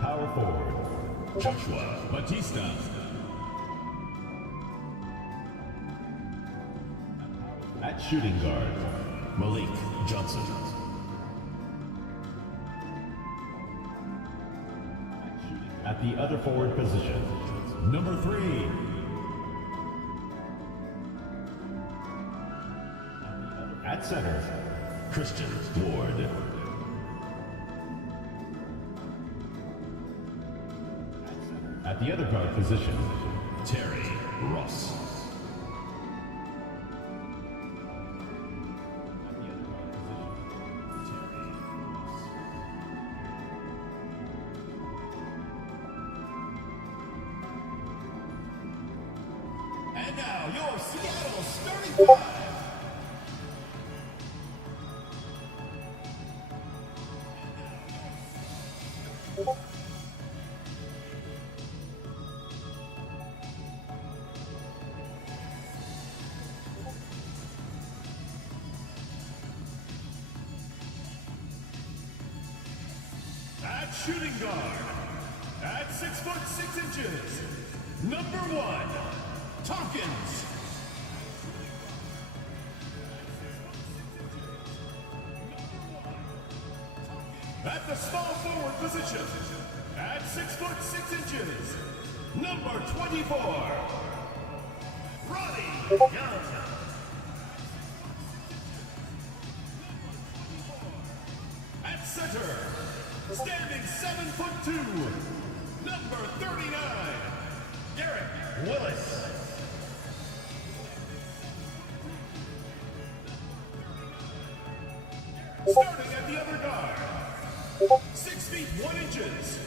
Power forward, Joshua Batista. At shooting guard, Malik Johnson. At the other forward position, number 3. At center, Christian Ward. At the other guard position, Terry Ross. And now, your Seattle starting five. At shooting guard, at 6'6" number 1, Tompkins. At the small forward position, at 6'6", number 24, Ronnie Young. At center, standing 7'2", number 39, Derek Willis. Starting at the other guard, 6 feet 1 inches,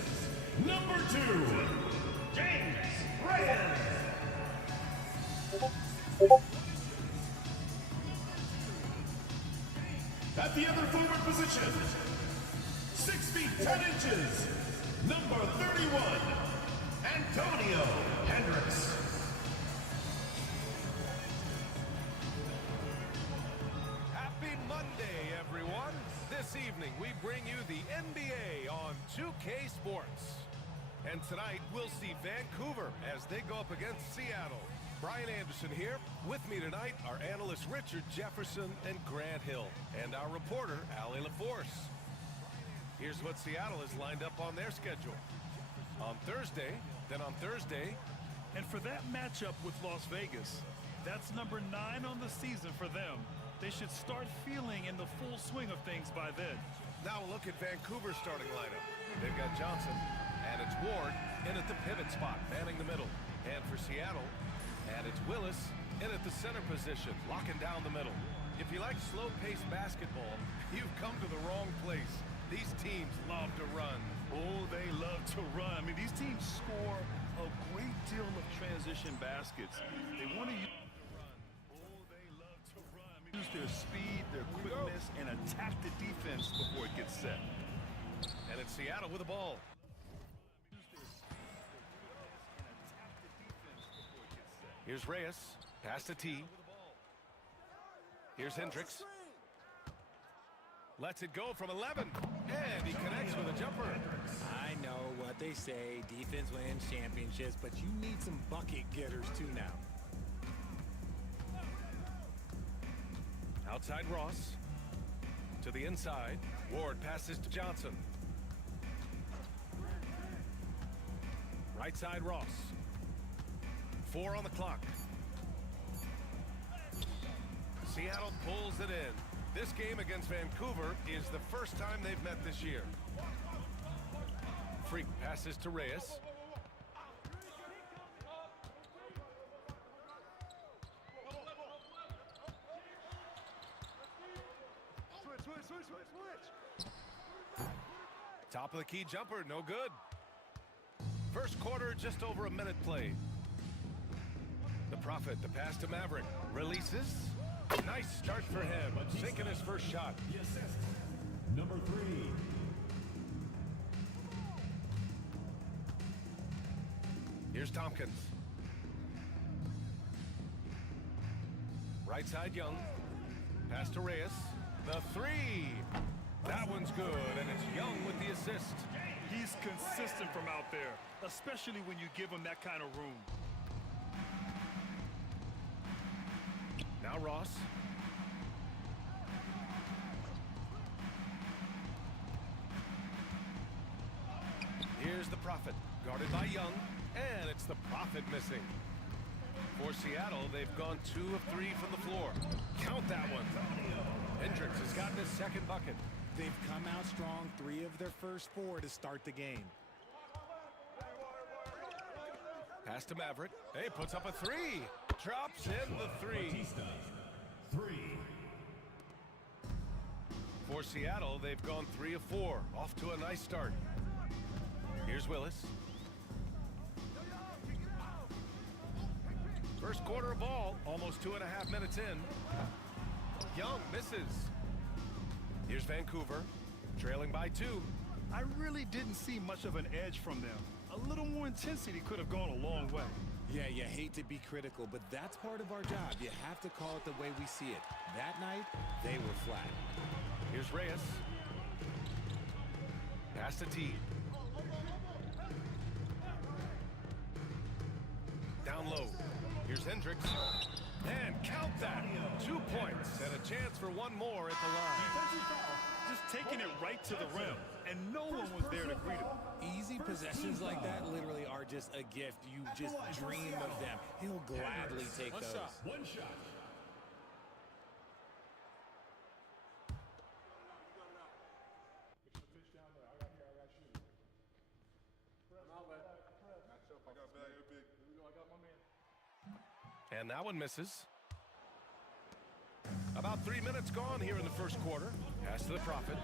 number 2, James Reyes. At the other forward position, 6 feet 10 inches, number 31, Antonio Hendricks. Happy Monday, everyone. This evening, we bring you the NBA on 2K Sports. And tonight, we'll see Vancouver as they go up against Seattle. Brian Anderson here. With me tonight are analysts Richard Jefferson and Grant Hill, and our reporter, Allie LaForce. Here's what Seattle has lined up on their schedule. On Thursday, then on Thursday. And for that matchup with Las Vegas, that's number 9 on the season for them. They should start feeling in the full swing of things by then. Now a look at Vancouver's starting lineup. They've got Johnson, and it's Ward in at the pivot spot, manning the middle. And for Seattle, and it's Willis in at the center position, locking down the middle. If you like slow-paced basketball, you've come to the wrong place. These teams love to run. Oh, they love to run. I mean, these teams score a great deal of transition baskets. They want to use their speed, their quickness, and attack the defense before it gets set. And it's Seattle with the ball. Here's Reyes, pass to T. Here's Hendricks. Lets it go from 11, and he connects with a jumper. I know what they say, defense wins championships, but you need some bucket getters too now. Outside Ross. To the inside. Ward passes to Johnson. Right side Ross. 4 on the clock. Seattle pulls it in. This game against Vancouver is the first time they've met this year. Freak passes to Reyes. Top of the key jumper, no good. First quarter, just over a minute played. The Prophet, the pass to Maverick. Releases. Nice start for him. Sinking his first shot. The assist, number 3. Here's Tompkins. Right side Young. Pass to Reyes. The 3. That one's good, and it's Young with the assist. He's consistent from out there, especially when you give him that kind of room. Now Ross. Here's the Prophet, guarded by Young, and it's the Prophet missing. For Seattle, they've gone 2 of 3 from the floor. Count that one. Hendricks has gotten his second bucket. They've come out strong, 3 of their first 4 to start the game. Pass to Maverick. Hey, puts up a 3. Drops in the 3. Batista, 3. For Seattle, they've gone 3 of 4. Off to a nice start. Here's Willis. First quarter of ball, almost 2.5 minutes in. Young misses. Here's Vancouver, trailing by 2. I really didn't see much of an edge from them. A little more intensity could have gone a long way. Yeah, you hate to be critical, but that's part of our job. You have to call it the way we see it. That night, they were flat. Here's Reyes. Pass to T. Down low. Here's Hendricks. And count that. 2 points and a chance for one more at the line. Just taking it right to the rim, and no one was there to greet him. Easy possessions like that literally are just a gift. You just dream of them. He'll gladly take those. One shot. And that one misses. About 3 minutes gone here in the first quarter. Pass to the Prophet.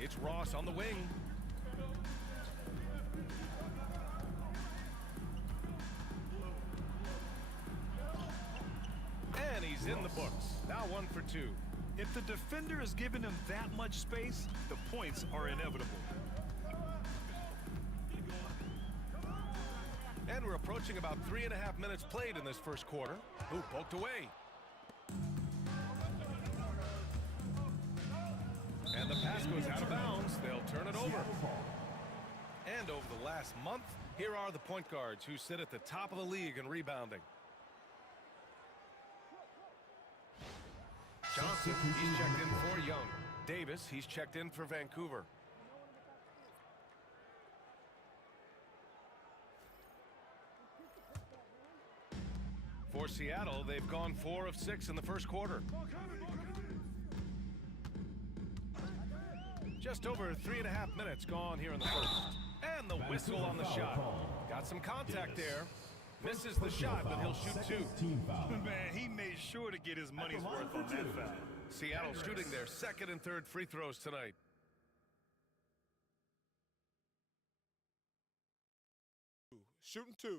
It's Ross on the wing. And he's in the books. Now 1 for 2. If the defender is giving him that much space, the points are inevitable. And we're approaching about 3.5 minutes played in this first quarter. Ooh, poked away. And the pass goes out of bounds. They'll turn it over. And over the last month, here are the point guards who sit at the top of the league in rebounding. Johnson, he's checked in for Young. Davis, he's checked in for Vancouver. For Seattle, they've gone 4 of 6 in the first quarter. Just over 3.5 minutes gone here in the first. And the whistle on the shot. Got some contact there. Misses the shot, but he'll shoot 2. Man, he made sure to get his money's worth on that foul. Seattle shooting their second and third free throws tonight. Shooting 2.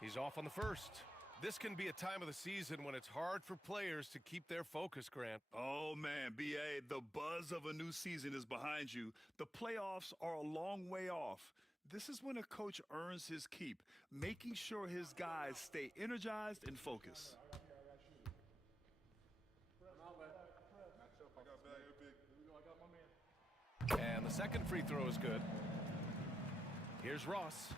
He's off on the first. This can be a time of the season when it's hard for players to keep their focus, Grant. Oh, man, B.A., the buzz of a new season is behind you. The playoffs are a long way off. This is when a coach earns his keep, making sure his guys stay energized and focused. And the second free throw is good. Here's Ross.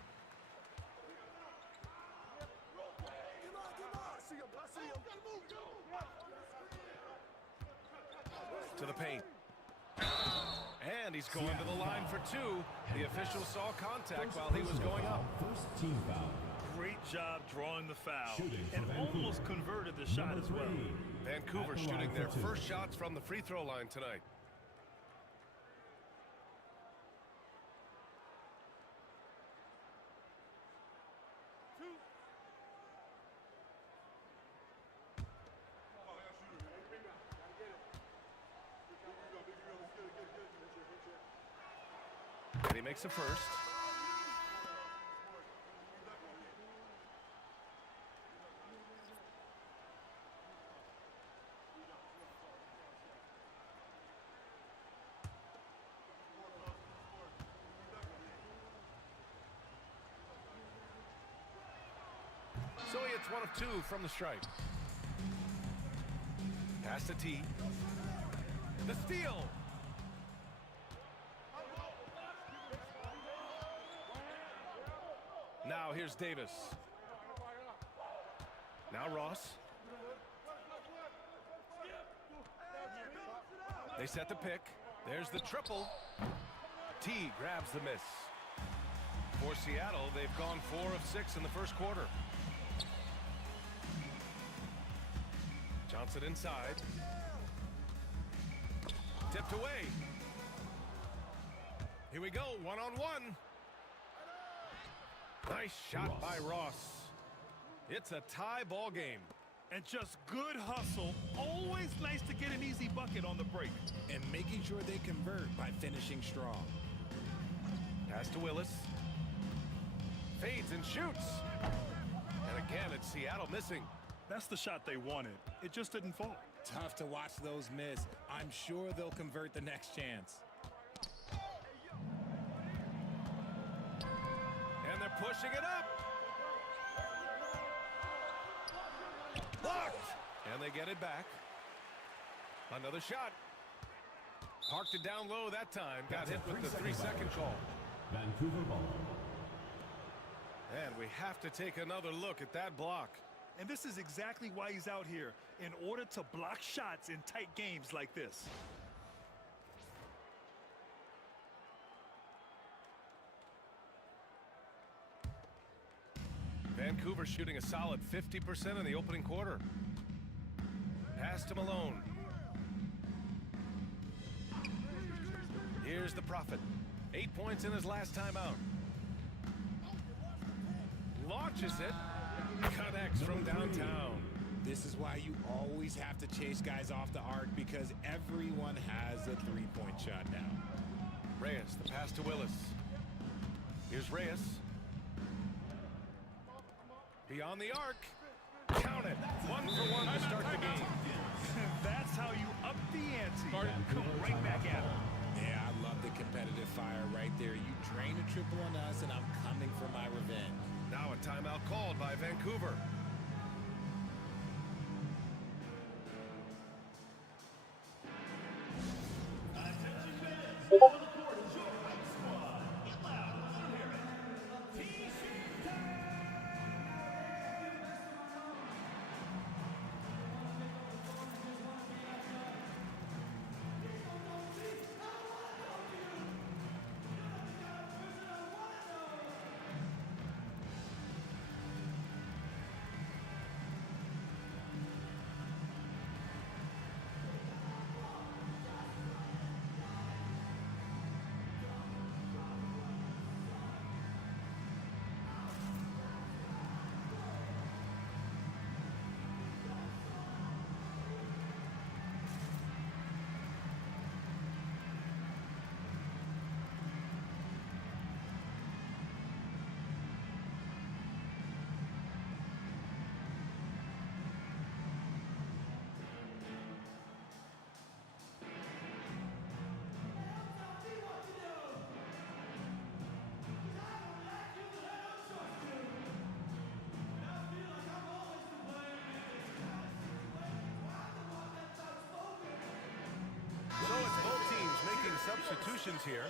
To the paint. And he's going to the line for 2. The official saw contact while he was going up. First team foul. Great job drawing the foul Shooting for and Vancouver. almost converted the shot Number as well. 3. Vancouver At the shooting line their for 2. first shots from the free throw line tonight. And he makes a first. So he hits one of two from the stripe. Pass to T. The steal. Now here's Davis. Now Ross. They set the pick. There's the triple. T grabs the miss. For Seattle, they've gone 4 of 6 in the first quarter. Johnson inside. Tipped away. Here we go, one-on-one. Nice shot by Ross. It's a tie ball game. And just good hustle. Always nice to get an easy bucket on the break. And making sure they convert by finishing strong. Pass to Willis. Fades and shoots. And again, it's Seattle missing. That's the shot they wanted. It just didn't fall. Tough to watch those miss. I'm sure they'll convert the next chance. And they're pushing it up. Blocked. And they get it back. Another shot. Parked it down low that time. Got hit with the 3-second call. Vancouver ball. And we have to take another look at that block. And this is exactly why he's out here, in order to block shots in tight games like this. Vancouver shooting a solid 50% in the opening quarter. Pass to Malone. Here's the Prophet. 8 points in his last time out. Launches it. Kodiaks from downtown. This is why you always have to chase guys off the arc, because everyone has a three-point shot now. Reyes, the pass to Willis. Here's Reyes. Beyond the arc. Count it. 1 for 1 to start the game. That's how you up the ante. Come right back at him. Yeah, I love the competitive fire right there. You drain a triple on us, and I'm coming for my revenge. Now a timeout called by Vancouver. Substitutions here.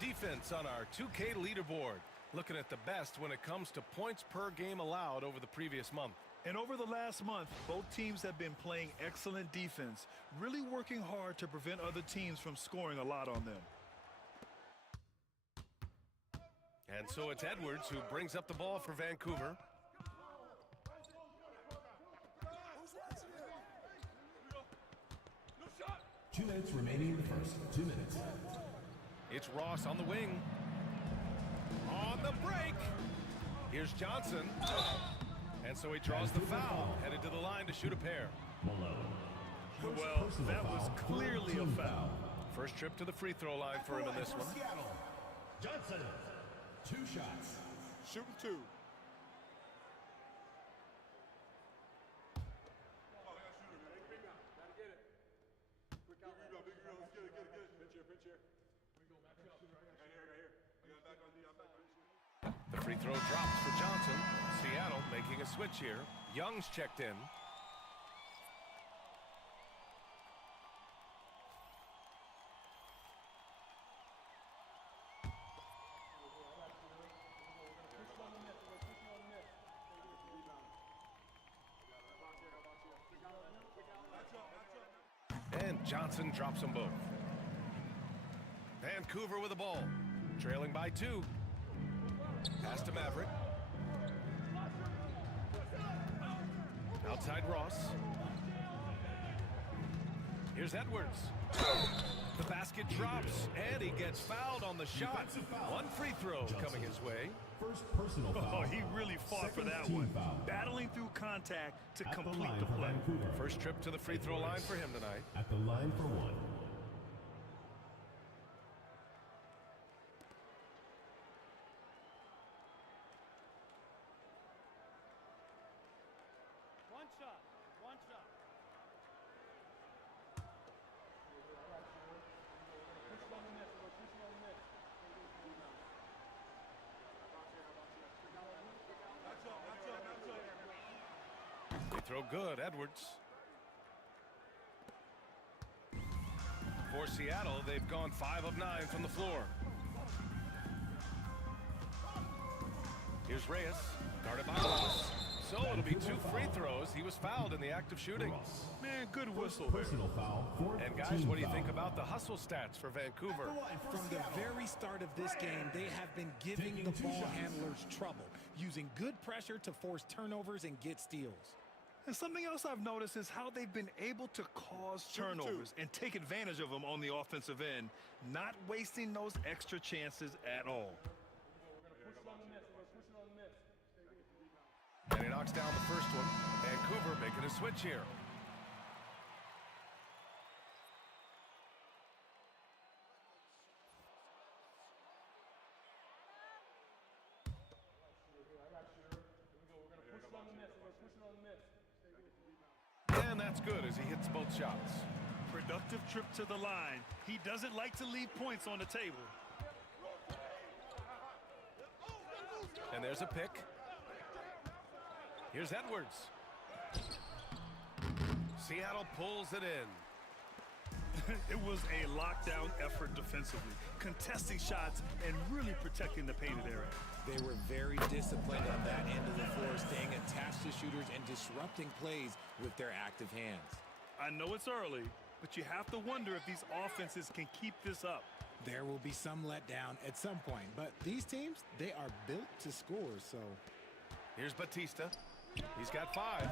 Defense on our 2K leaderboard. Looking at the best when it comes to points per game allowed over the previous month. And over the last month, both teams have been playing excellent defense, really working hard to prevent other teams from scoring a lot on them. And so it's Edwards who brings up the ball for Vancouver. 2 minutes remaining in the first. 2 minutes. It's Ross on the wing. On the break. Here's Johnson. And so he draws the foul. Headed to the line to shoot a pair. Well, that was clearly a foul. First trip to the free throw line for him in this one. Johnson. 2 shots. Shooting 2. The free throw drops for Johnson. Seattle making a switch here. Young's checked in. And Johnson drops them both. Vancouver with the ball. Trailing by 2. Pass to Maverick. Outside Ross. Here's Edwards. The basket drops, and he gets fouled on the shot. One free throw coming his way. First personal foul. Oh, he really fought for that one. Battling through contact to complete the play. First trip to the free throw line for him tonight. At the line for 1. One shot. They throw good, Edwards. For Seattle, they've gone 5 of 9 from the floor. Here's Reyes, guarded by Ross. So it'll be 2 free throws. He was fouled in the act of shooting. Man, good whistle. Personal foul. And guys, what do you think about the hustle stats for Vancouver? From the very start of this game, they have been giving the ball handlers trouble, using good pressure to force turnovers and get steals. And something else I've noticed is how they've been able to cause turnovers and take advantage of them on the offensive end, not wasting those extra chances at all. And he knocks down the first one. Vancouver making a switch here. And that's good as he hits both shots. Productive trip to the line. He doesn't like to leave points on the table. And there's a pick. Here's Edwards. Seattle pulls it in. It was a lockdown effort defensively, contesting shots and really protecting the painted area. They were very disciplined on that end of the floor, staying attached to shooters and disrupting plays with their active hands. I know it's early, but you have to wonder if these offenses can keep this up. There will be some letdown at some point, but these teams, they are built to score, so. Here's Batista. He's got 5,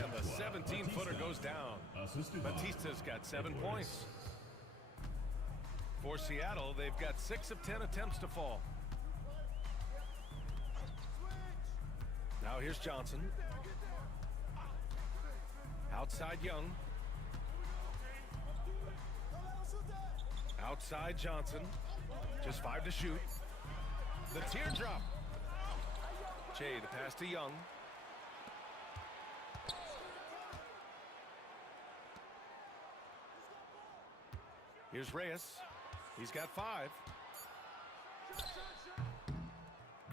and the 17-footer goes down. Batista's got 7 points. For Seattle, they've got 6 of 10 attempts to fall. Now here's Johnson. Outside Young. Outside Johnson. Just 5 to shoot. The teardrop. Jay, the pass to Young. Here's Reyes. He's got 5.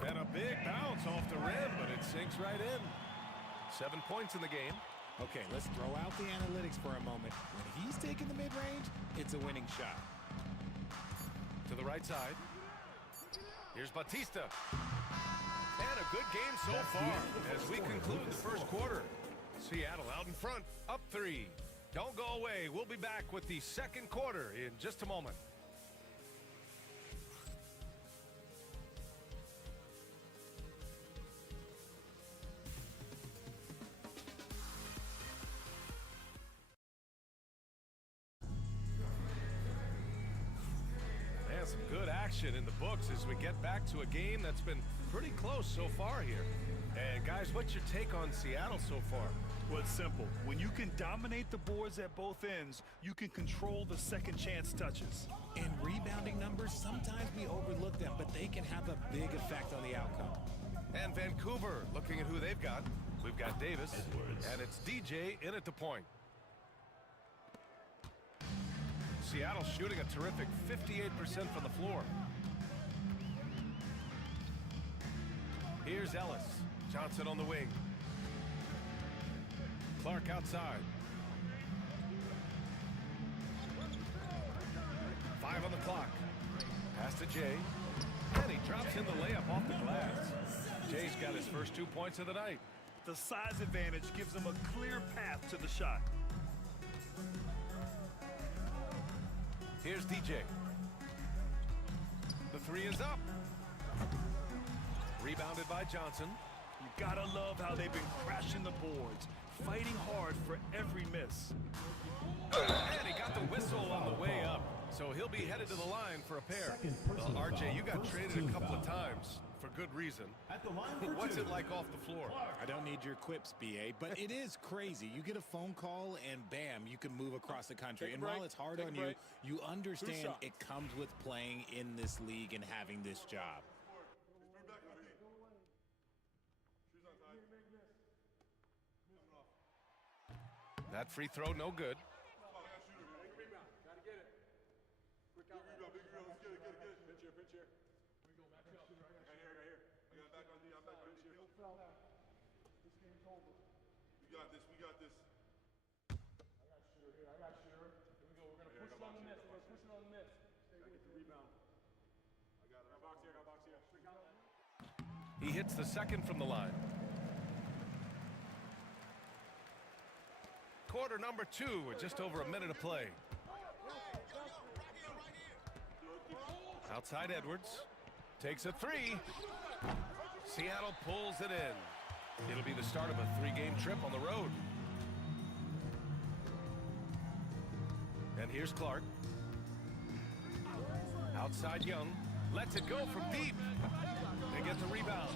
And a big bounce off the rim, but it sinks right in. 7 points in the game. Okay, let's throw out the analytics for a moment. When he's taking the mid-range, it's a winning shot. To the right side. Here's Batista. And a good game so far as we conclude the first quarter. Seattle out in front, up 3. Don't go away. We'll be back with the second quarter in just a moment. And some good action in the books as we get back to a game that's been pretty close so far here. And guys, what's your take on Seattle so far? Well, it's simple. When you can dominate the boards at both ends, you can control the second chance touches. In rebounding numbers, sometimes we overlook them, but they can have a big effect on the outcome. And Vancouver, looking at who they've got. We've got Davis, and it's DJ in at the point. Seattle shooting a terrific 58% from the floor. Here's Ellis. Johnson on the wing. Clark outside. 5 on the clock. Pass to Jay. And he drops in the layup off the glass. Jay's got his first 2 points of the night. The size advantage gives him a clear path to the shot. Here's DJ. The 3 is up. Rebounded by Johnson. You gotta love how they've been crashing the boards, fighting hard for every miss. And he got the whistle on the way up. So he'll be headed to the line for a pair. Well, RJ, you got traded a couple of times for good reason. What's it like off the floor? I don't need your quips, BA, but it is crazy. You get a phone call and bam, you can move across the country. And while it's hard on you, you understand it comes with playing in this league and having this job. That free throw, no good. We got this. I got shooter here. Here we go. We're gonna push it on the miss. Stay with the rebound. I got it. Got box here. He hits the second from the line. Quarter number 2 with just over a minute of play. Outside Edwards. Takes a 3. Seattle pulls it in. It'll be the start of a 3-game trip on the road. And here's Clark. Outside Young. Lets it go from deep. They get the rebound.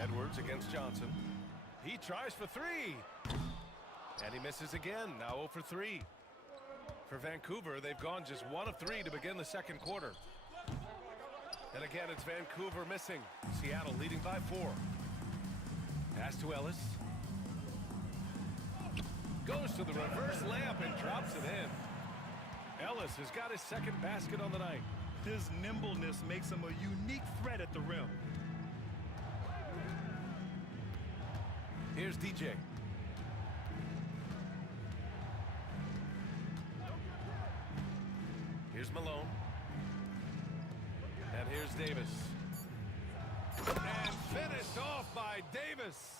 Edwards against Johnson. He tries for 3. And he misses again. Now 0 for 3. For Vancouver, they've gone just 1 of 3 to begin the second quarter. And again, it's Vancouver missing. Seattle leading by 4. Pass to Ellis. Goes to the reverse layup and drops it in. Ellis has got his second basket on the night. His nimbleness makes him a unique threat at the rim. Here's DJ. Here's Malone. And here's Davis. And finished off by Davis.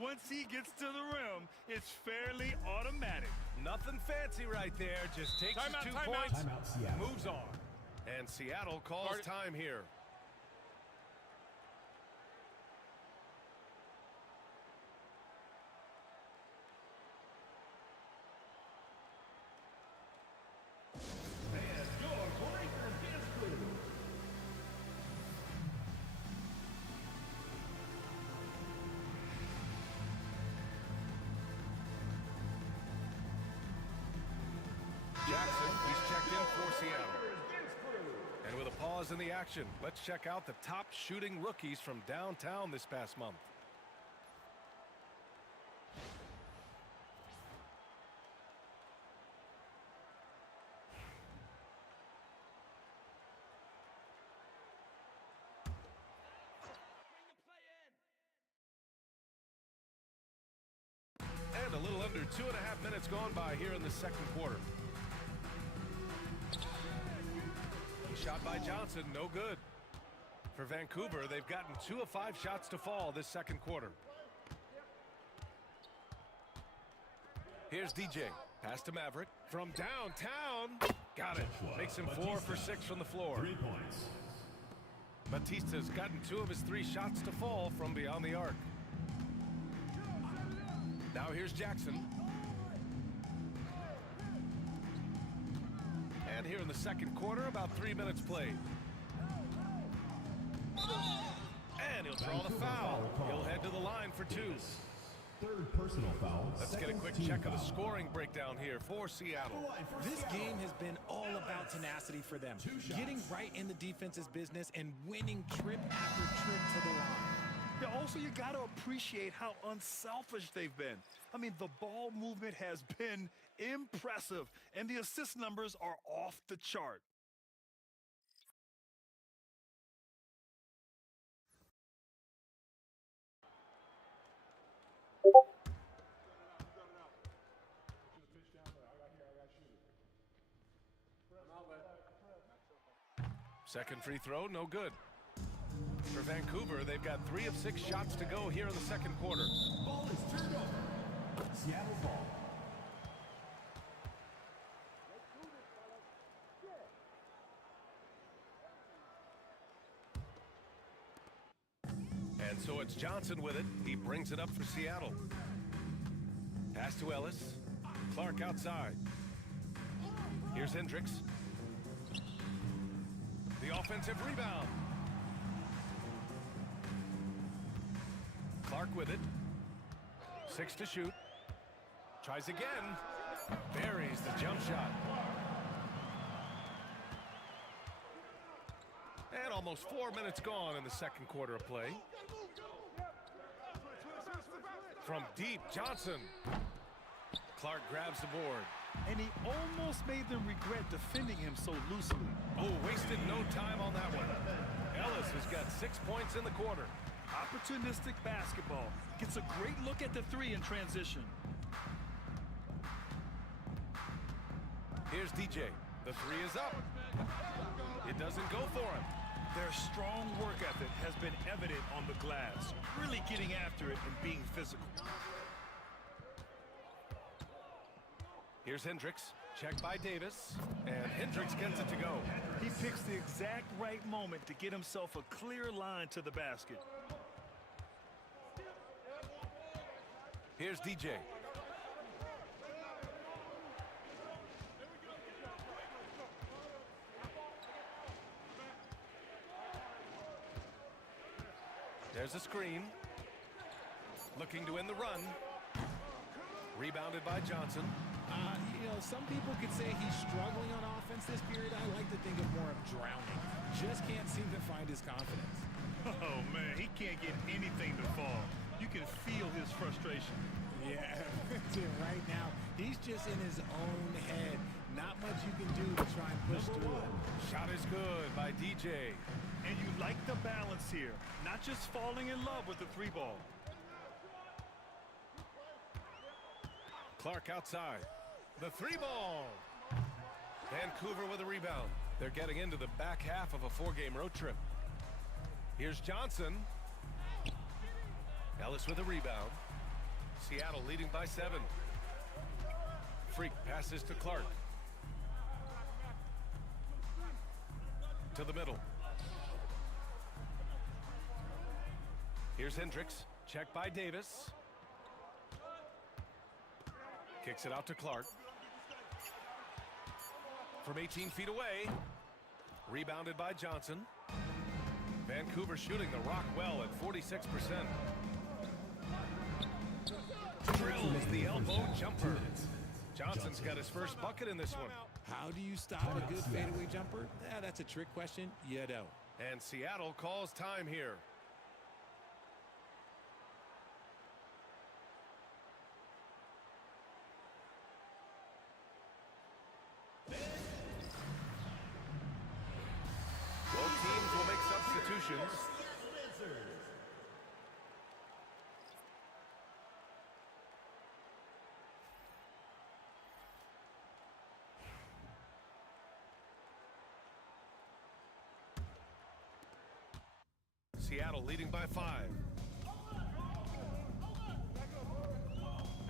Once he gets to the rim, it's fairly automatic. Nothing fancy right there. Just takes his 2 points, moves on. And Seattle calls time here. Jackson, he's checked in for Seattle. And with a pause in the action, let's check out the top shooting rookies from downtown this past month. And a little under 2.5 minutes gone by here in the second quarter. Shot by Johnson, no good. For Vancouver, they've gotten 2 of 5 shots to fall this second quarter. Here's DJ. Pass to Maverick. From downtown. Got it. Makes him 4 for 6 from the floor. 3 points. Batista's gotten 2 of his 3 shots to fall from beyond the arc. Now here's Jackson. And here in the second quarter, about 3 minutes played. And he'll draw the foul. He'll head to the line for 2. Third personal foul. Let's get a quick check of the scoring breakdown here for Seattle. This game has been all about tenacity for them. Getting right in the defense's business and winning trip after trip to the line. Yeah, also, you got to appreciate how unselfish they've been. I mean, the ball movement has been impressive, and the assist numbers are off the chart. Second free throw, no good. For Vancouver, they've got 3 of 6 shots to go here in the second quarter. Ball is turned over. Seattle ball. And so it's Johnson with it. He brings it up for Seattle. Pass to Ellis. Clark outside. Here's Hendricks. The offensive rebound. Clark with it. 6 to shoot. Tries again. Buries the jump shot. And almost 4 minutes gone in the second quarter of play. From deep, Johnson. Clark grabs the board. And he almost made them regret defending him so loosely. Oh, wasted no time on that one. Ellis has got 6 points in the quarter. Opportunistic basketball. Gets a great look at the 3 in transition. Here's DJ. The 3 is up. It doesn't go for him. Their strong work ethic has been evident on the glass. Really getting after it and being physical. Here's Hendricks. Checked by Davis. And Hendricks gets it to go. He picks the exact right moment to get himself a clear line to the basket. Here's DJ. There's a screen. Looking to win the run. Rebounded by Johnson. You know, some people could say he's struggling on offense this period. I like to think of more of drowning. Just can't seem to find his confidence. Oh, man, he can't get anything to fall. You can feel his frustration. Yeah, right now, he's just in his own head. Not much you can do to try and push through it. Shot is good by DJ. And you like the balance here. Not just falling in love with the 3 ball. Clark outside. The 3 ball. Vancouver with a rebound. They're getting into the back half of a 4-game road trip. Here's Johnson. Ellis with a rebound. Seattle leading by 7. Freak passes to Clark. To the middle. Here's Hendricks. Checked by Davis. Kicks it out to Clark. From 18 feet away. Rebounded by Johnson. Vancouver shooting the rock well at 46%. Drills the elbow jumper. Johnson's got his first bucket in this one. How do you stop a good fadeaway jumper? That's a trick question. You don't. And Seattle calls time here. Both teams will make substitutions. Seattle leading by 5.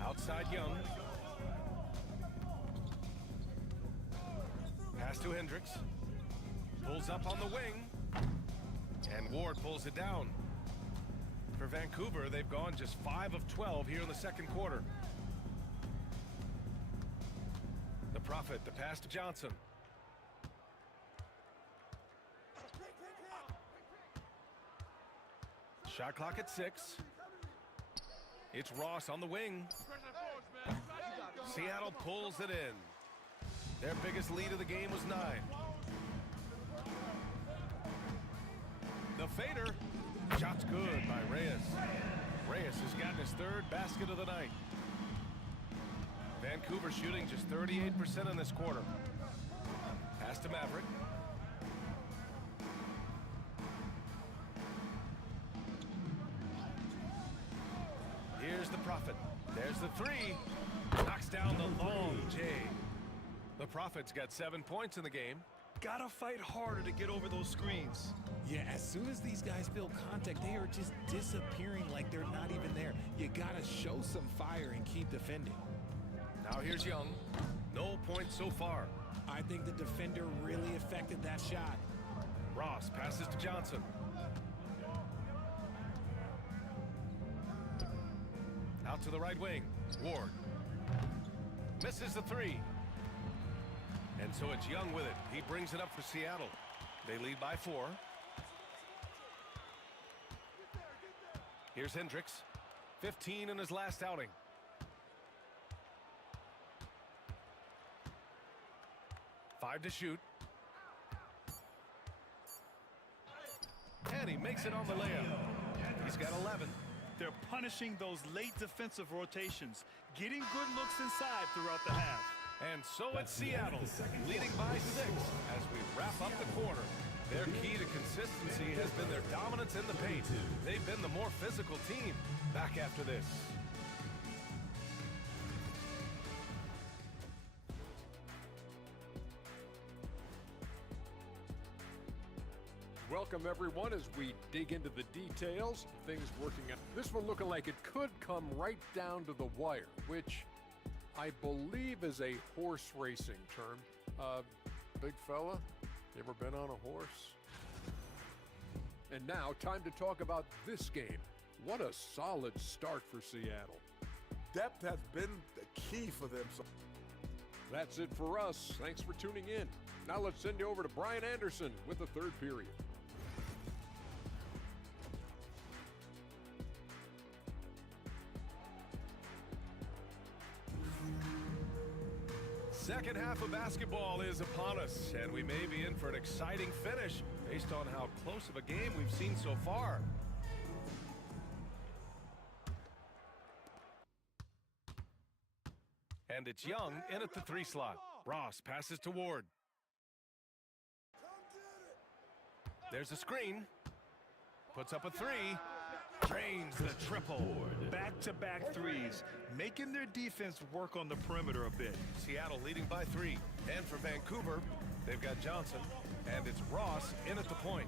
Outside Young. Pass to Hendricks. Pulls up on the wing. And Ward pulls it down. For Vancouver, they've gone just 5 of 12 here in the second quarter. The Prophet, the pass to Johnson. Shot clock at 6. It's Ross on the wing. Seattle pulls it in. Their biggest lead of the game was 9. The fader. Shot's good by Reyes. Reyes has gotten his 3rd basket of the night. Vancouver shooting just 38% in this quarter. Pass to Maverick. Here's the Prophet. There's the 3. Knocks down the long J. The Prophet's got 7 points in the game. Gotta fight harder to get over those screens. Yeah, as soon as these guys feel contact, they are just disappearing like they're not even there. You gotta show some fire and keep defending. Now here's Young. No points so far. I think the defender really affected that shot. Ross passes to Johnson. Out to the right wing. Ward. Misses the three. And so it's Young with it. He brings it up for Seattle. They lead by 4. Here's Hendricks. 15 in his last outing. Five to shoot. And he makes it on the layup. He's got 11. They're punishing those late defensive rotations, getting good looks inside throughout the half. And so it's Seattle, leading by 6 as we wrap up the quarter. Their key to consistency has been their dominance in the paint. They've been the more physical team. Back after this. Welcome everyone as we dig into the details. Things working out. This one looking like it could come right down to the wire, which I believe is a horse racing term. Big fella, you ever been on a horse? And now, time to talk about this game. What a solid start for Seattle. Depth has been the key for them. That's it for us. Thanks for tuning in. Now let's send you over to Brian Anderson with the third period. Second half of basketball is upon us, and we may be in for an exciting finish based on how close of a game we've seen so far. And it's Young in at the 3 slot. Ross passes to Ward. There's a screen. Puts up a 3. Drains the triple. Back-to-back threes, making their defense work on the perimeter a bit. Seattle leading by 3. And for Vancouver, they've got Johnson. And it's Ross in at the point.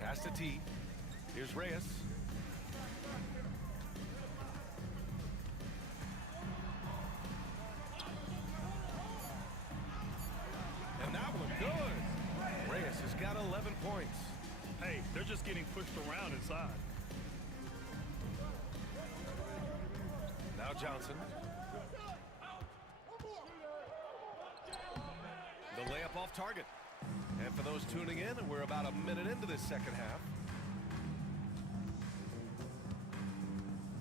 Pass to T. Here's Reyes. And that one good. Reyes has got 11 points. Hey, they're just getting pushed around inside. Now Johnson. The layup off target. And for those tuning in, we're about a minute into this second half.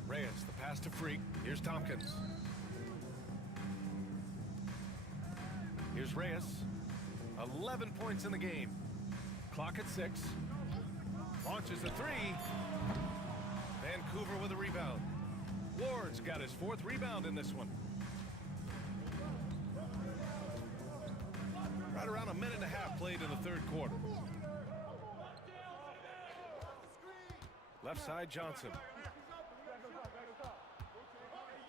Reyes, the pass to Freak. Here's Tompkins. Here's Reyes. 11 points in the game. Clock at 6. Launches the 3. Vancouver with a rebound. Ward's got his 4th rebound in this one. Right around a minute and a half played in the third quarter. Left side, Johnson.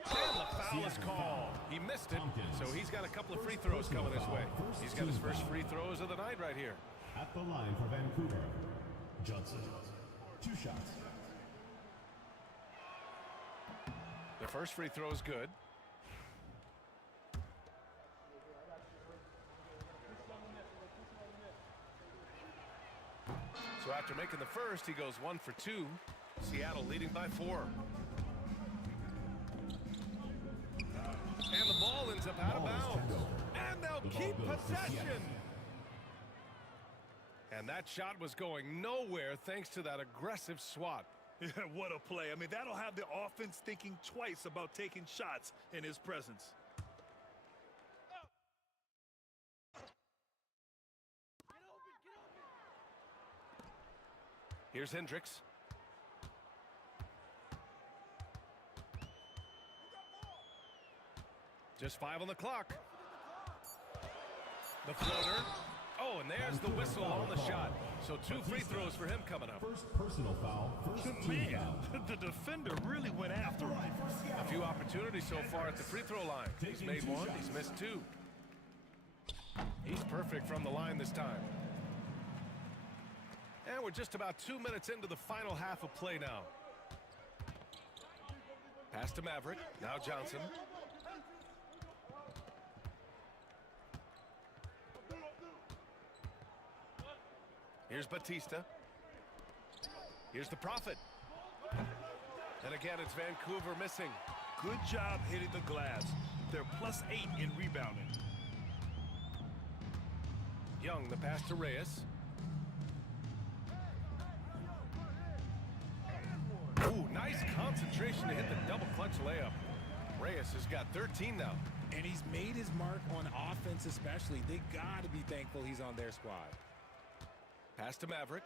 And the foul is called. He missed it, so he's got a couple of free throws coming his way. He's got his first free throws of the night right here. At the line for Vancouver, Johnson. 2 shots. The first free throw is good. So after making the first, he goes 1 for 2. Seattle leading by 4. And the ball ends up out of bounds. And they'll keep possession. And that shot was going nowhere thanks to that aggressive swat. Yeah, what a play. I mean, that'll have the offense thinking twice about taking shots in his presence. Here's Hendricks. Just 5 on the clock. The floater. Oh, and there's the whistle on the shot. So 2 free throws for him coming up. First personal foul, first team foul. The defender really went after him. A few opportunities so far at the free throw line. He's made 1, he's missed 2. He's perfect from the line this time. And we're just about 2 minutes into the final half of play now. Pass to Maverick. Now Johnson. Here's Batista. Here's the Prophet. And again, it's Vancouver missing. Good job hitting the glass. They're +8 in rebounding. Young, the pass to Reyes. Ooh, nice concentration to hit the double clutch layup. Reyes has got 13 now. And he's made his mark on offense especially. They got to be thankful he's on their squad. Pass to Maverick.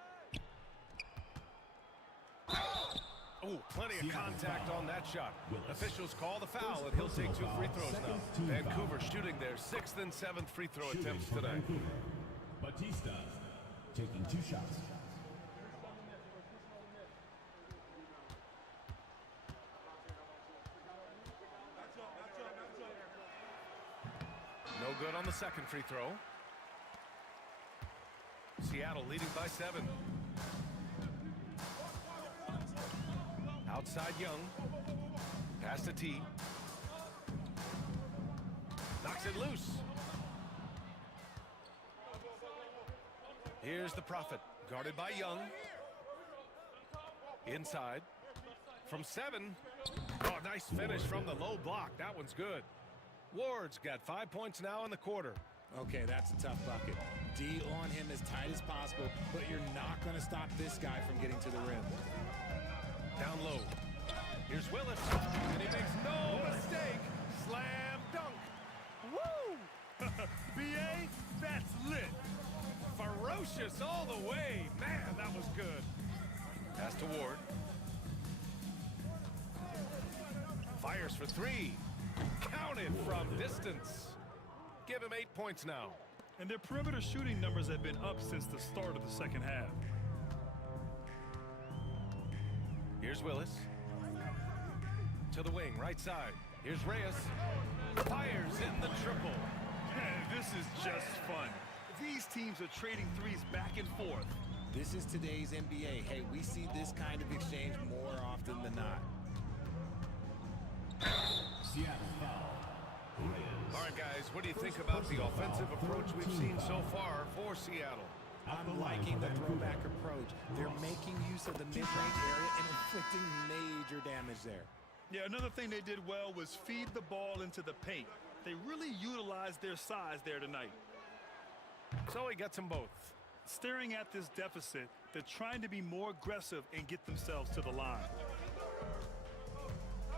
Oh, plenty of contact on that shot. Officials call the foul, and he'll take 2 free throws now. Vancouver shooting their 6th and 7th free throw attempts tonight. Batista taking 2 shots. No good on the 2nd free throw. Seattle leading by 7. Outside Young. Pass to T. Knocks it loose. Here's the Prophet. Guarded by Young. Inside. From 7. Oh, nice finish from the low block. That one's good. Ward's got 5 points now in the quarter. Okay, that's a tough bucket. D on him as tight as possible, but you're not going to stop this guy from getting to the rim. Down low. Here's Willis. And he makes no mistake. Slam dunk. Woo! BA, that's lit. Ferocious all the way. Man, that was good. Pass to Ward. Fires for 3. Counted from distance. Give him 8 points now. And their perimeter shooting numbers have been up since the start of the second half. Here's Willis. To the wing, right side. Here's Reyes. Fires in the triple. This is just fun. These teams are trading threes back and forth. This is today's NBA. Hey, we see this kind of exchange more often than not. Seattle foul. All right, guys, what do you think about the offensive approach we've seen so far for Seattle? I'm liking the throwback approach. They're making use of the mid-range area and inflicting major damage there. Yeah, another thing they did well was feed the ball into the paint. They really utilized their size there tonight. So he gets them both. Staring at this deficit, they're trying to be more aggressive and get themselves to the line.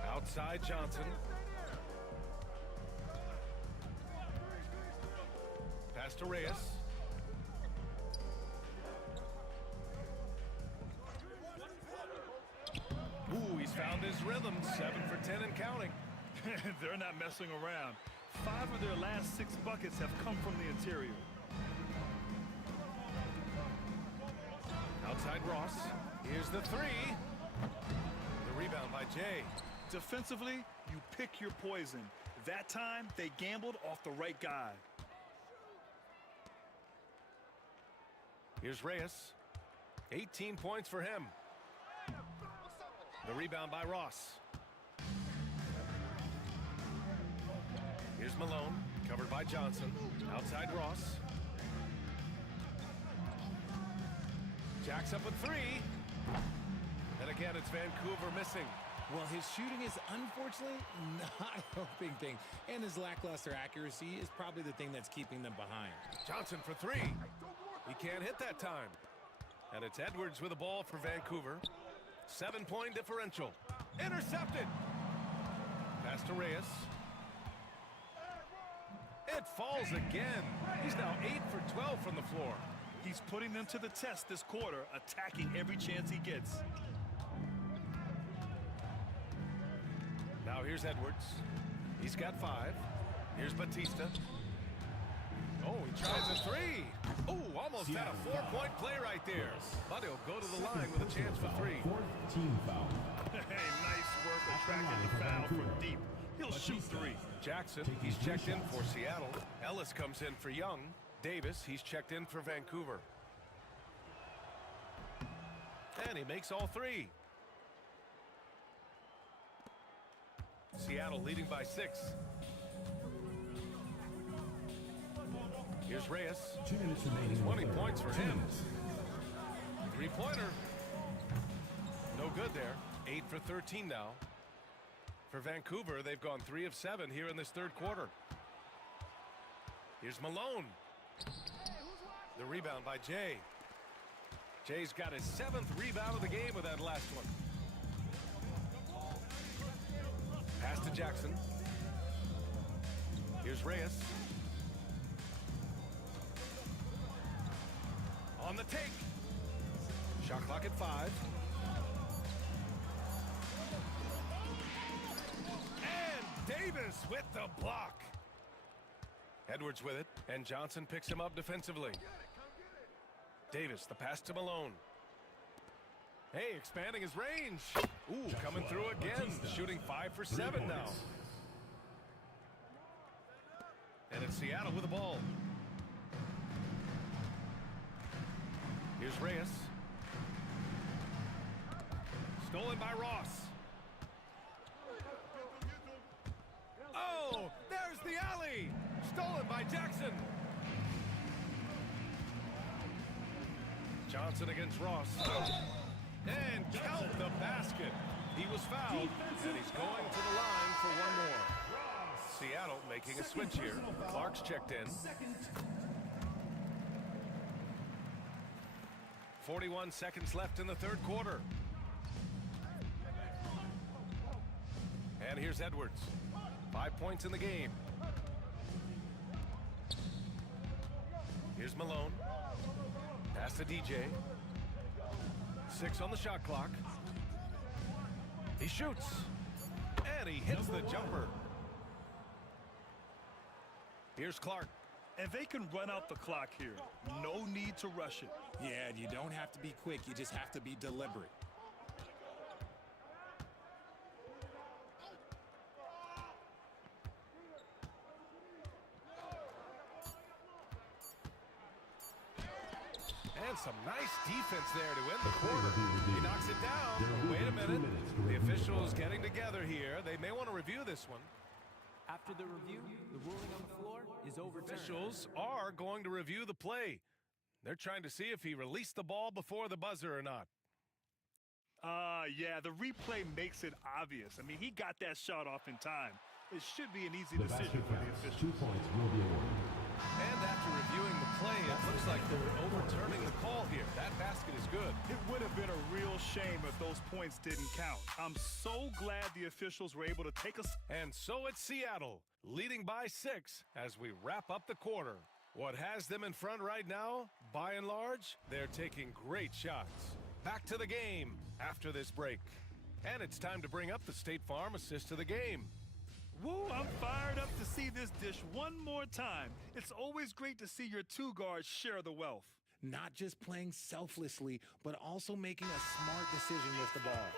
Outside Johnson. Pass to Reyes. Ooh, he's found his rhythm. 7 for 10 and counting. They're not messing around. 5 of their last 6 buckets have come from the interior. Outside Ross. Here's the 3. The rebound by Jay. Defensively, you pick your poison. That time, they gambled off the right guy. Here's Reyes. 18 points for him. The rebound by Ross. Here's Malone, covered by Johnson. Outside Ross. Jacks up with 3. And again, it's Vancouver missing. Well, his shooting is unfortunately not helping things, and his lackluster accuracy is probably the thing that's keeping them behind. Johnson for 3. He can't hit that time. And it's Edwards with the ball for Vancouver. 7-point differential. Intercepted. Pass to Reyes. It falls again. He's now 8 for 12 from the floor. He's putting them to the test this quarter, attacking every chance he gets. Now here's Edwards. He's got 5. Here's Batista. Oh, he tries a 3. Oh, almost had a 4-point play right there. But he'll go to the line with a chance for 3. Fourth team foul. Hey, nice work attracting the foul from deep. He'll shoot 3. Jackson, he's checked in for Seattle. Ellis comes in for Young. Davis, he's checked in for Vancouver. And he makes all three. Seattle leading by 6. Here's Reyes. 2 minutes remaining. 20 points for him. 2 minutes. Three-pointer. No good there. 8 for 13 now. For Vancouver, they've gone 3 of 7 here in this third quarter. Here's Malone. The rebound by Jay. Jay's got his 7th rebound of the game with that last one. Pass to Jackson. Here's Reyes. On the take. Shot clock at 5. And Davis with the block. Edwards with it, and Johnson picks him up defensively. Davis, the pass to Malone. Hey, expanding his range. Ooh, coming through again. Shooting 5 for 7 now. And it's Seattle with the ball. Here's Reyes. Stolen by Ross. Oh, there's the alley. Stolen by Jackson. Johnson against Ross. And count the basket. He was fouled, and he's going to the line for one more. Seattle making a switch here. Clark's checked in. 41 seconds left in the third quarter. And here's Edwards. 5 points in the game. Here's Malone. Pass to DJ. 6 on the shot clock. He shoots. And he hits the jumper. Here's Clark. And they can run out the clock here. No need to rush it. Yeah, you don't have to be quick. You just have to be deliberate. And some nice defense there to end the quarter. He knocks it down. Wait a minute. The officials getting together here. They may want to review this one. After the review, the ruling on the floor is overturned. Officials are going to review the play. They're trying to see if he released the ball before the buzzer or not. Yeah, the replay makes it obvious. I mean, he got that shot off in time. It should be an easy decision for the officials. 2 points will be awarded. And after reviewing the play, it looks like they're overturning the call here. That basket is good. It would have been a real shame if those points didn't count. I'm so glad the officials were able to take us. And so it's Seattle, leading by 6 as we wrap up the quarter. What has them in front right now, by and large, they're taking great shots. Back to the game after this break. And it's time to bring up the State Farm assist of the game. Woo, I'm fired up to see this dish one more time. It's always great to see your two guards share the wealth. Not just playing selflessly, but also making a smart decision with the ball.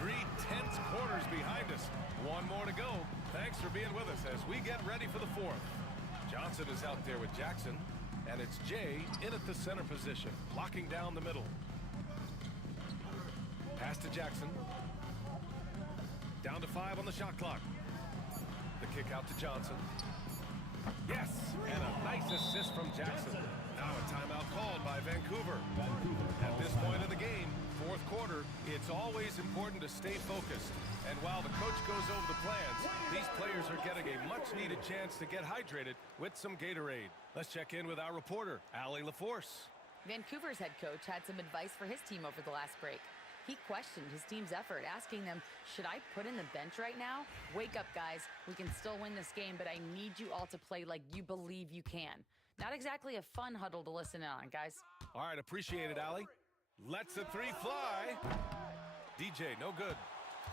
3 tense quarters behind us. One more to go. Thanks for being with us as we get ready for the fourth. Johnson is out there with Jackson, and it's Jay in at the center position, locking down the middle. Pass to Jackson. Down to 5 on the shot clock. The kick out to Johnson. Yes, and a nice assist from Jackson. Now a timeout called by Vancouver. At this point of the game, fourth quarter, it's always important to stay focused. And while the coach goes over the plans, these players are getting a much-needed chance to get hydrated with some Gatorade. Let's check in with our reporter, Allie LaForce. Vancouver's head coach had some advice for his team over the last break. He questioned his team's effort, asking them, should I put in the bench right now? Wake up, guys. We can still win this game, but I need you all to play like you believe you can. Not exactly a fun huddle to listen in on, guys. All right, appreciate it, Allie. Lets the 3 fly. DJ, no good.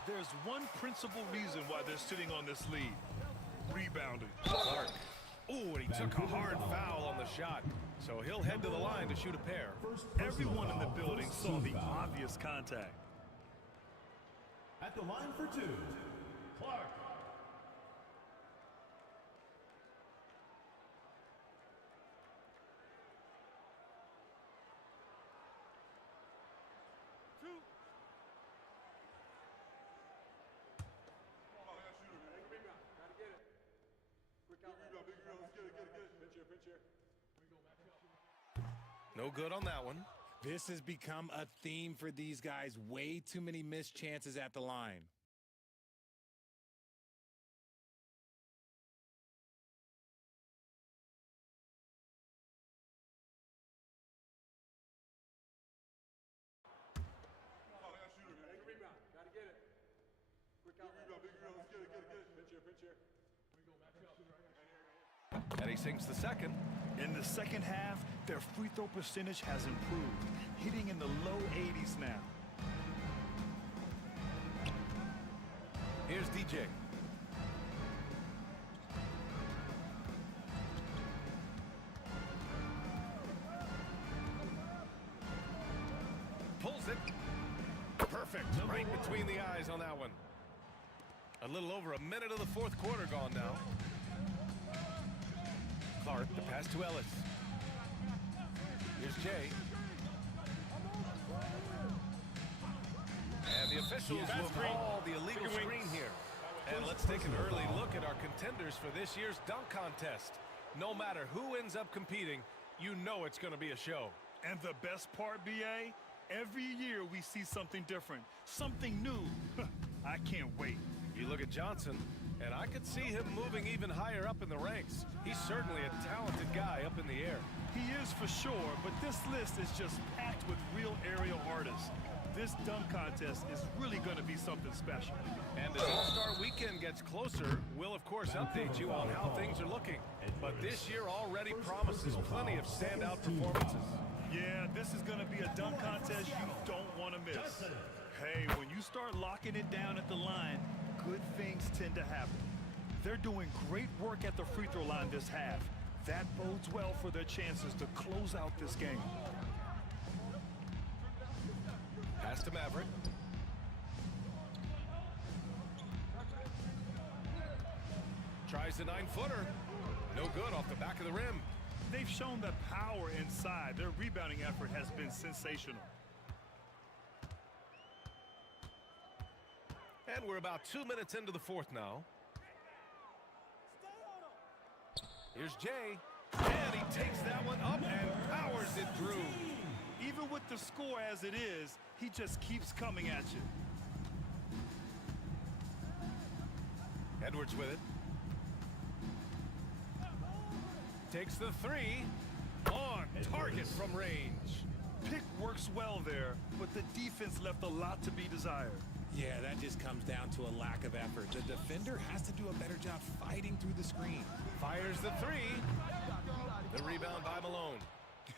There's one principal reason why they're sitting on this lead. Rebounding. Clark. Ooh, and he took a hard foul on the shot. So he'll head to the line to shoot a pair. Everyone in the building saw the obvious contact. At the line for 2, Clark. No good on that one. This has become a theme for these guys. Way too many missed chances at the line. And he sinks the second. In the second half, their free throw percentage has improved, hitting in the low 80s now. Here's DJ. Pulls it. Perfect. Right between the eyes on that one. A little over a minute of the fourth quarter gone now. Clark, the pass to Ellis. Here's Jay. And the officials will call the illegal screen here. And let's take an early look at our contenders for this year's dunk contest. No matter who ends up competing, you know it's going to be a show. And the best part, BA, every year we see something different, something new. I can't wait. You look at Johnson, and I could see him moving even higher up in the ranks. He's certainly a talented guy up in the air. He is for sure, but this list is just packed with real aerial artists. This dunk contest is really going to be something special. And as All-Star Weekend gets closer, we'll of course update you on how things are looking. But this year already promises plenty of standout performances. Yeah, this is going to be a dunk contest you don't want to miss. Hey, when you start locking it down at the line, good things tend to happen. They're doing great work at the free throw line this half. That bodes well for their chances to close out this game. Pass to Maverick. Tries the 9-footer. No good off the back of the rim. They've shown the power inside. Their rebounding effort has been sensational. And we're about 2 minutes into the fourth now. Here's Jay. And he takes that one up and powers it through. Even with the score as it is, he just keeps coming at you. Edwards with it. Takes the three. On target from range. Pick works well there, but the defense left a lot to be desired. Yeah, that just comes down to a lack of effort. The defender has to do a better job fighting through the screen. Fires the three. The rebound by Malone.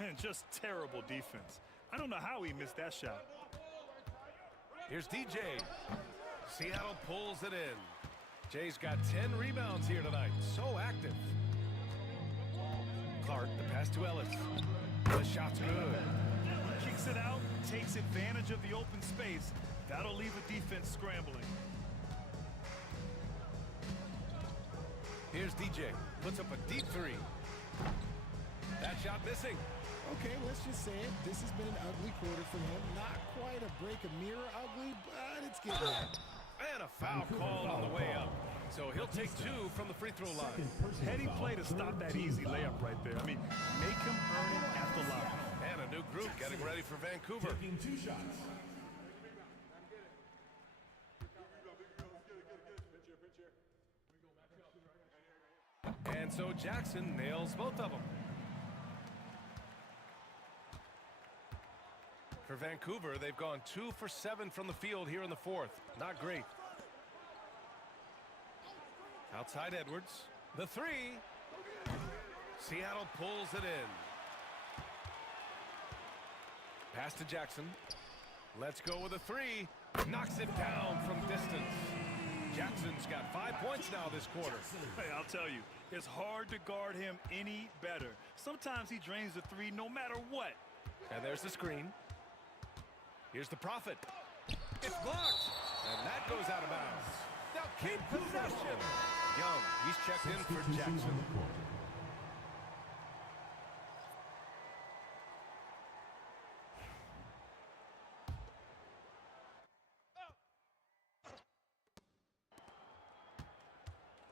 And just terrible defense. I don't know how he missed that shot. Here's DJ. Seattle pulls it in. Jay's got 10 rebounds here tonight. So active. Clark, the pass to Ellis. The shot's good. Kicks it out, takes advantage of the open space. That'll leave the defense scrambling. Here's DJ. Puts up a deep three. That shot missing. Okay, let's just say it. This has been an ugly quarter for him. Not quite a break a mirror ugly, but it's getting there. And a foul call on the way up. So he'll take two from the free throw line. Heady play to stop that easy layup right there. I mean, make him earn it at the line. And a new group getting ready for Vancouver. Taking 2 shots. And so Jackson nails both of them. For Vancouver, they've gone 2 for 7 from the field here in the fourth. Not great. Outside Edwards. The three. Seattle pulls it in. Pass to Jackson. Let's go with a three. Knocks it down from distance. Jackson's got 5 points now this quarter. Hey, I'll tell you, it's hard to guard him any better. Sometimes he drains the three no matter what. And there's the screen. Here's the Prophet. It's blocked. And that goes out of bounds. They'll keep possession. Young, he's checked in for Jackson.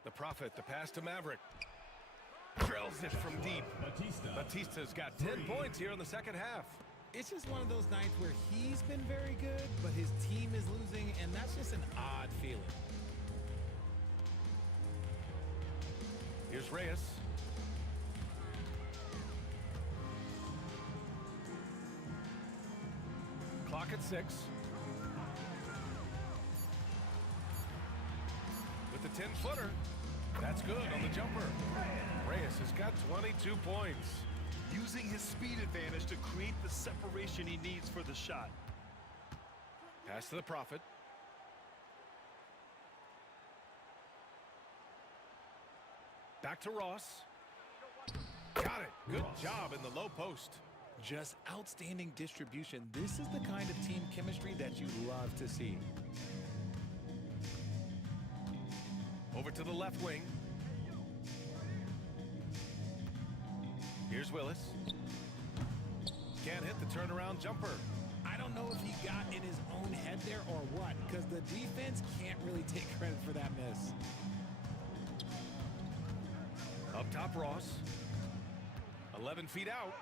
The Prophet, the pass to Maverick. Drill drills it from deep. Batista's got 10 points here in the second half. It's just one of those nights where he's been very good, but his team is losing, and that's just an odd feeling. Here's Reyes. Clock at 6. With the 10-footer. That's good on the jumper. Reyes has got 22 points. Using his speed advantage to create the separation he needs for the shot. Pass to the Prophet. Back to Ross. Got it. Good job in the low post. Just outstanding distribution. This is the kind of team chemistry that you love to see. Over to the left wing. Here's Willis. Can't hit the turnaround jumper. I don't know if he got in his own head there or what, because the defense can't really take credit for that miss. Up top, Ross. 11 feet out.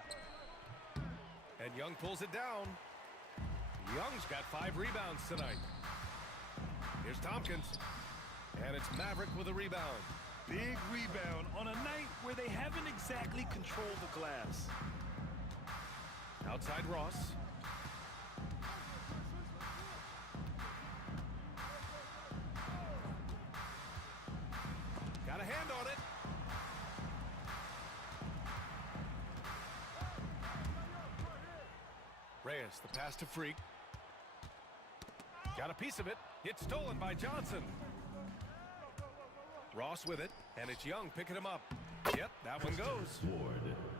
And Young pulls it down. Young's got 5 rebounds tonight. Here's Tompkins. And it's Maverick with a rebound. Big rebound on a night where they haven't exactly controlled the glass. Outside Ross. Got a hand on it. Reyes, the pass to Freak. Got a piece of it. It's stolen by Johnson. Ross with it, and it's Young picking him up. Yep, that one goes.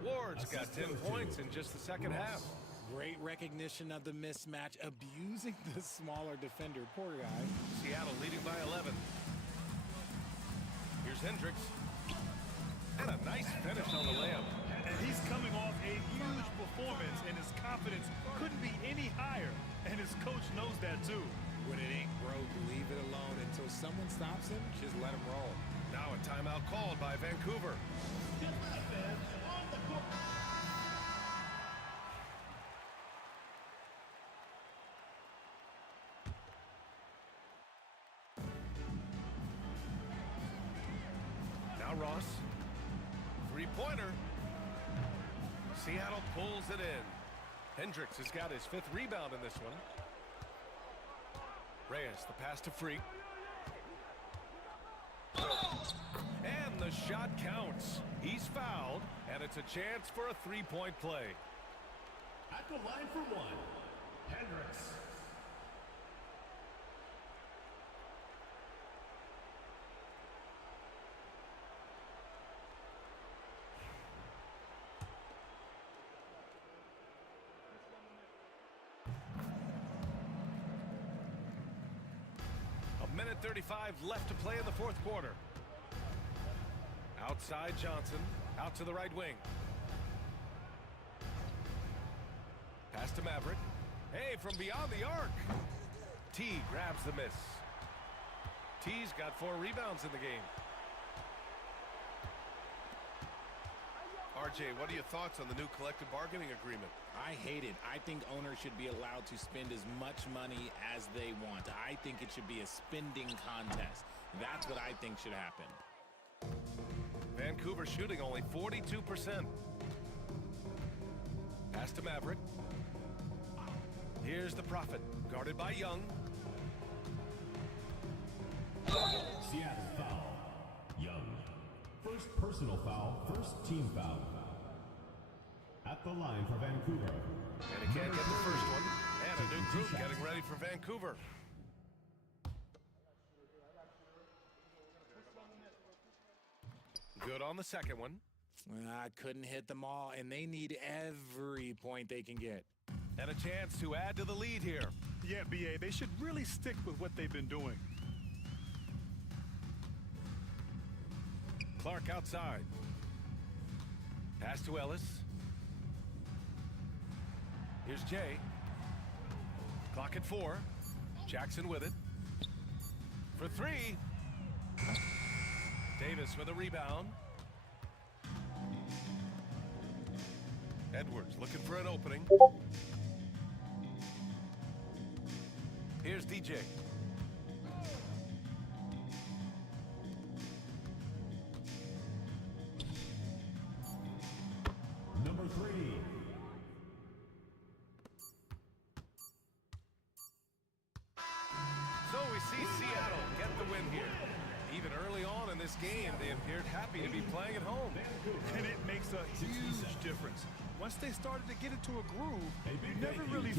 Ward's got 10 points in just the second half. Great recognition of the mismatch, abusing the smaller defender. Poor guy. Seattle leading by 11. Here's Hendricks. And a nice finish on the layup. And he's coming off a huge performance, and his confidence couldn't be any higher. And his coach knows that too. When it ain't broke, leave it alone until someone stops him. Just let him roll. Now a timeout called by Vancouver. Now Ross. Three-pointer. Seattle pulls it in. Hendricks has got his 5th rebound in this one. Reyes, the pass to Freak. And the shot counts. He's fouled, and it's a chance for a 3-point play. At the line for 1, Hendricks. Minute 35 left to play in the 4th quarter. Outside Johnson, out to the right wing. Pass to Maverick. Hey, from beyond the arc. T grabs the miss. T's got 4 rebounds in the game. RJ, what are your thoughts on the new collective bargaining agreement? I hate it. I think owners should be allowed to spend as much money as they want. I think it should be a spending contest. That's what I think should happen. Vancouver shooting only 42%. Pass to Maverick. Here's the Prophet, guarded by Young. Seattle foul. Young. First personal foul, first team foul. At the line for Vancouver. And he can't get the first one. And a new group getting ready for Vancouver. Good on the second one. I couldn't hit them all, and they need every point they can get. And a chance to add to the lead here. Yeah, BA, they should really stick with what they've been doing. Clark outside. Pass to Ellis. Here's Jay. Clock at 4. Jackson with it. For 3. Davis with a rebound. Edwards looking for an opening. Here's DJ. Number 3. So we see Seattle get the win here. Even early on in this game, they appeared happy to be playing at home. And it makes a huge difference. Once they started to get into a groove, you never really